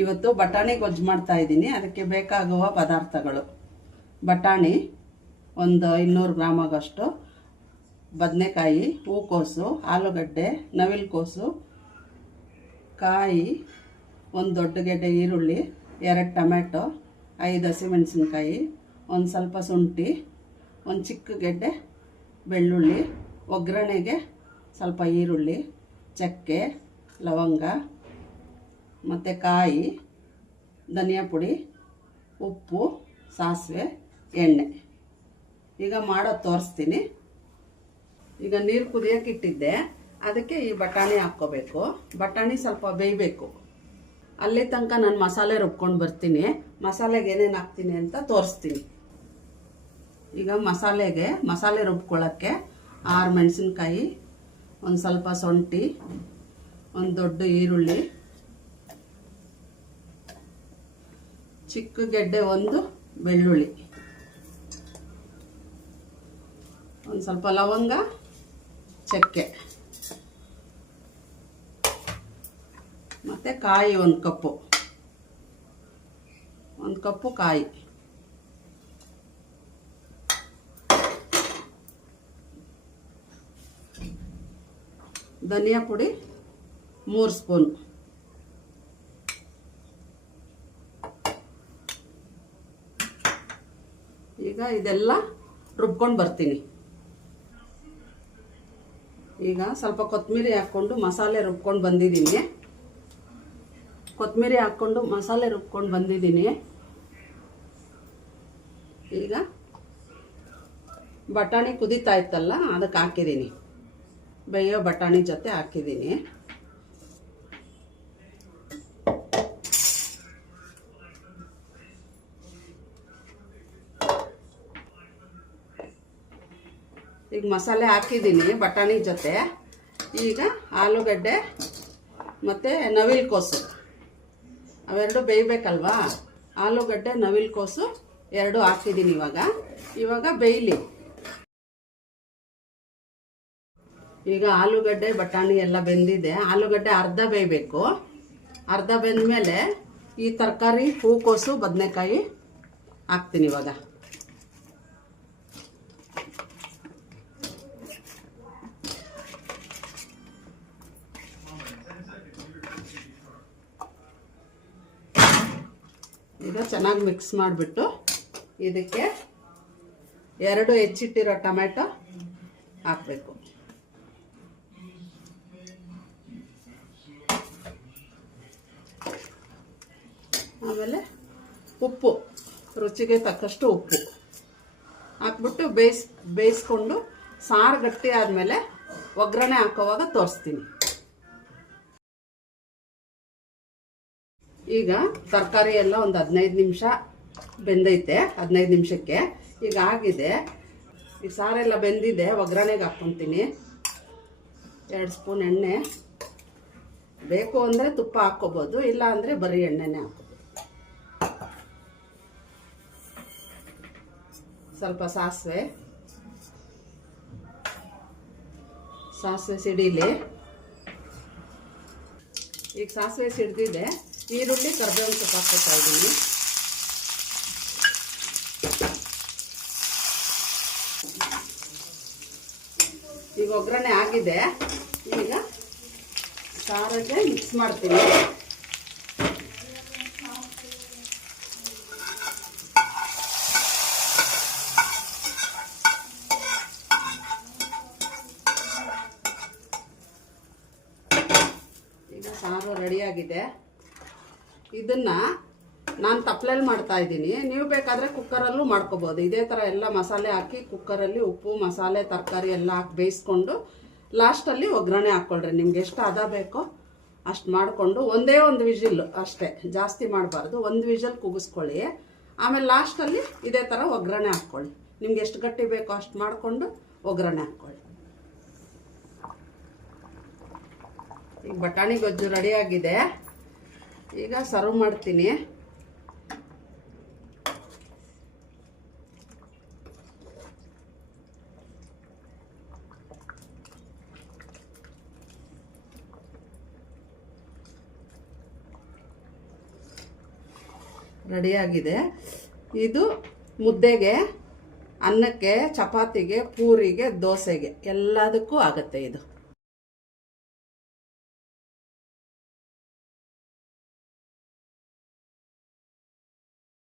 ಇವತ್ತು ಬಟಾಣಿ ಗೊಜ್ಜು ಮಾಡ್ತಾ ಇದ್ದೀನಿ. ಅದಕ್ಕೆ ಬೇಕಾಗುವ ಪದಾರ್ಥಗಳು: ಬಟಾಣಿ ಒಂದು 200 ಗ್ರಾಮ್ ಆಗೋಷ್ಟು, ಬದನೆಕಾಯಿ, ಹೂಕೋಸು, ಆಲೂಗಡ್ಡೆ, ನವಿಲುಕೋಸು, ಕಾಯಿ, ಒಂದು ದೊಡ್ಡ ಗೆಡ್ಡೆ ಈರುಳ್ಳಿ, 2 ಟೊಮೆಟೊ, 5 ಹಸಿಮೆಣಸಿನ್ಕಾಯಿ, ಒಂದು ಸ್ವಲ್ಪ ಶುಂಠಿ, ಒಂದು ಚಿಕ್ಕ ಗೆಡ್ಡೆ ಬೆಳ್ಳುಳ್ಳಿ, ಒಗ್ಗರಣೆಗೆ ಸ್ವಲ್ಪ ಈರುಳ್ಳಿ, ಚಕ್ಕೆ, ಲವಂಗ ಮತ್ತು ಕಾಯಿ, ಧನಿಯಾ ಪುಡಿ, ಉಪ್ಪು, ಸಾಸಿವೆ, ಎಣ್ಣೆ. ಈಗ ಮಾಡೋದು ತೋರಿಸ್ತೀನಿ. ಈಗ ನೀರು ಕುದಿಯೋಕೆ ಇಟ್ಟಿದ್ದೆ, ಅದಕ್ಕೆ ಈ ಬಟಾಣಿ ಹಾಕ್ಕೋಬೇಕು. ಬಟಾಣಿ ಸ್ವಲ್ಪ ಬೇಯಬೇಕು. ಅಲ್ಲಿ ತನಕ ನಾನು ಮಸಾಲೆ ರುಬ್ಕೊಂಡು ಬರ್ತೀನಿ. ಮಸಾಲೆಗೆ ಏನೇನು ಹಾಕ್ತೀನಿ ಅಂತ ತೋರಿಸ್ತೀನಿ. ಈಗ ಮಸಾಲೆ ರುಬ್ಕೊಳ್ಳೋಕ್ಕೆ 6 ಮೆಣಸಿನ್ಕಾಯಿ, ಒಂದು ಸ್ವಲ್ಪ ಶುಂಠಿ, ಒಂದು ದೊಡ್ಡ ಈರುಳ್ಳಿ, ಚಿಕ್ಕ ಗೆಡ್ಡೆ ಒಂದು ಬೆಳ್ಳುಳ್ಳಿ, ಒಂದು ಸ್ವಲ್ಪ ಲವಂಗ, ಚಕ್ಕೆ ಮತ್ತು ಕಾಯಿ, ಒಂದು ಕಪ್ಪು ಕಾಯಿ, ಧನಿಯಾ ಪುಡಿ 3 ಸ್ಪೂನ್, ಈಗ ಇದೆಲ್ಲ ರುಬ್ಕೊಂಡು ಬರ್ತೀನಿ. ಈಗ ಸ್ವಲ್ಪ ಕೊತ್ತಂಬರಿ ಹಾಕ್ಕೊಂಡು ಮಸಾಲೆ ರುಬ್ಕೊಂಡು ಬಂದಿದ್ದೀನಿ. ಈಗ ಬಟಾಣಿ ಕುದೀತಾ ಇತ್ತಲ್ಲ, ಅದಕ್ಕೆ ಹಾಕಿದ್ದೀನಿ. ಬೇಯೋ ಬಟಾಣಿ ಜೊತೆ ಹಾಕಿದ್ದೀನಿ. ಈಗ ಮಸಾಲೆ ಹಾಕಿದ್ದೀನಿ ಬಟಾಣಿ ಜೊತೆ. ಈಗ ಆಲೂಗಡ್ಡೆ ಮತ್ತು ನವಿಲುಕೋಸು ಅವೆರಡು ಬೇಯಬೇಕಲ್ವಾ. ಆಲೂಗಡ್ಡೆ ನವಿಲುಕೋಸು 2 ಹಾಕಿದ್ದೀನಿ. ಇವಾಗ ಬೇಯಲಿ. ಈಗ ಆಲೂಗಡ್ಡೆ ಬಟಾಣಿ ಎಲ್ಲ ಬೆಂದಿದೆ. ಆಲೂಗಡ್ಡೆ ಅರ್ಧ ಬೇಯಬೇಕು. ಅರ್ಧ ಬೆಂದಮೇಲೆ ಈ ತರಕಾರಿ ಹೂಕೋಸು ಬದನೆಕಾಯಿ ಹಾಕ್ತೀನಿ. ಈಗ ಚೆನ್ನಾಗಿ ಮಿಕ್ಸ್ ಮಾಡಿಬಿಟ್ಟು ಇದಕ್ಕೆ 2 ಹೆಚ್ಚಿಟ್ಟಿರೋ ಟೊಮೆಟೊ ಹಾಕಬೇಕು. ಆಮೇಲೆ ಉಪ್ಪು, ರುಚಿಗೆ ತಕ್ಕಷ್ಟು ಉಪ್ಪು ಹಾಕ್ಬಿಟ್ಟು ಬೇಯಿಸ್ಕೊಂಡು ಸಾರು ಗಟ್ಟಿ ಆದಮೇಲೆ ಒಗ್ಗರಣೆ ಹಾಕೋವಾಗ ತೋರಿಸ್ತೀನಿ. ಈಗ ತರಕಾರಿ ಎಲ್ಲ ಒಂದು 15 ನಿಮಿಷ ಬೆಂದೈತೆ. 15 ನಿಮಿಷಕ್ಕೆ ಈಗ ಆಗಿದೆ. ಈಗ ಸಾರೆಲ್ಲ ಬೆಂದಿದೆ. ಒಗ್ಗರಣೆಗೆ ಹಾಕ್ಕೊತೀನಿ. 2 ಸ್ಪೂನ್ ಎಣ್ಣೆ, ಬೇಕು ಅಂದರೆ ತುಪ್ಪ ಹಾಕ್ಕೋಬೋದು, ಇಲ್ಲ ಅಂದರೆ ಬರೀ ಎಣ್ಣೆನೇ ಹಾಕೋಬೋದು. ಸ್ವಲ್ಪ ಸಾಸಿವೆ ಸಿಡಿಲಿ. ಈಗ ಸಾಸಿವೆ ಸಿಡ್ದಿದೆ. ಈರುಳ್ಳಿ, ಕರಿಬೇವಿನ ಸೊಪ್ಪು ಹಾಕ್ಕೊತಾ ಇದ್ದೀನಿ. ಈಗ ಒಗ್ಗರಣೆ ಆಗಿದೆ. ಈಗ ಸಾರಿಗೆ ಮಿಕ್ಸ್ ಮಾಡ್ತೀನಿ. ಈಗ ಸಾರು ರೆಡಿಯಾಗಿದೆ. ಇದನ್ನು ನಾನು ತಪ್ಪಲೆಯಲ್ಲಿ ಮಾಡ್ತಾ ಇದ್ದೀನಿ. ನೀವು ಬೇಕಾದರೆ ಕುಕ್ಕರಲ್ಲೂ ಮಾಡ್ಕೋಬೋದು. ಇದೇ ಥರ ಎಲ್ಲ ಮಸಾಲೆ ಹಾಕಿ ಕುಕ್ಕರಲ್ಲಿ ಉಪ್ಪು, ಮಸಾಲೆ, ತರಕಾರಿ ಎಲ್ಲ ಹಾಕಿ ಬೇಯಿಸ್ಕೊಂಡು ಲಾಸ್ಟಲ್ಲಿ ಒಗ್ಗರಣೆ ಹಾಕ್ಕೊಳ್ರಿ. ನಿಮ್ಗೆ ಎಷ್ಟು ಹದ ಬೇಕೋ ಅಷ್ಟು ಮಾಡಿಕೊಂಡು ಒಂದೇ ಒಂದು ವಿಜಿಲ್ ಅಷ್ಟೇ, ಜಾಸ್ತಿ ಮಾಡಬಾರ್ದು. 1 ವಿಜಿಲ್ ಕೂಗಿಸ್ಕೊಳ್ಳಿ. ಆಮೇಲೆ ಲಾಸ್ಟಲ್ಲಿ ಇದೇ ಥರ ಒಗ್ಗರಣೆ ಹಾಕ್ಕೊಳ್ಳಿ. ನಿಮ್ಗೆ ಎಷ್ಟು ಗಟ್ಟಿ ಬೇಕೋ ಅಷ್ಟು ಮಾಡಿಕೊಂಡು ಒಗ್ಗರಣೆ ಹಾಕ್ಕೊಳ್ಳಿ. ಈಗ ಬಟಾಣಿ ಗೊಜ್ಜು ರೆಡಿಯಾಗಿದೆ. ಈಗ ಸರ್ವ್ ಮಾಡ್ತೀನಿ. ರೆಡಿಯಾಗಿದೆ. ಇದು ಮುದ್ದೆಗೆ, ಅನ್ನಕ್ಕೆ, ಚಪಾತಿಗೆ, ಪೂರಿಗೆ, ದೋಸೆಗೆ ಎಲ್ಲದಕ್ಕೂ ಆಗುತ್ತೆ ಇದು.